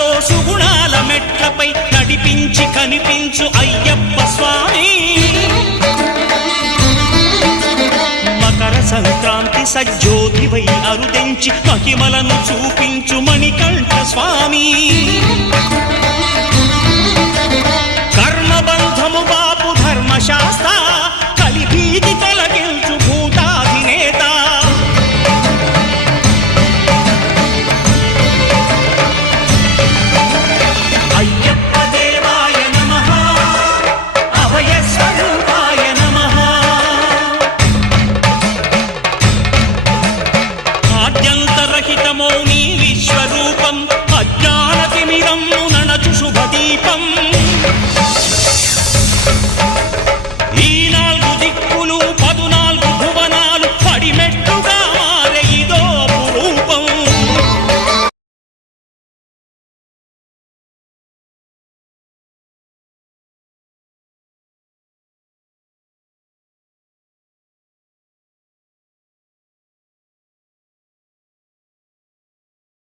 సుఖాలతో సుగుణాల మెట్లపై నడిపించి కనిపించు అయ్యప్ప స్వామి. మకర సంక్రాంతి సజ్జోతివై అరుదెంచి మహిమలను చూపించు మణికంఠ స్వామి. కర్మబంధము బాపు ధర్మశాస్త్ర కలిభీతి తొలగించు భూతాధినేత. అయ్యప్ప దేవాయ నమః, అభయ స్వరూపాయ నమః. ఆద్యంతరహితమో నీ విశ్వరూపం, అజ్ఞానతిమిరం నణచు శుభదీపం.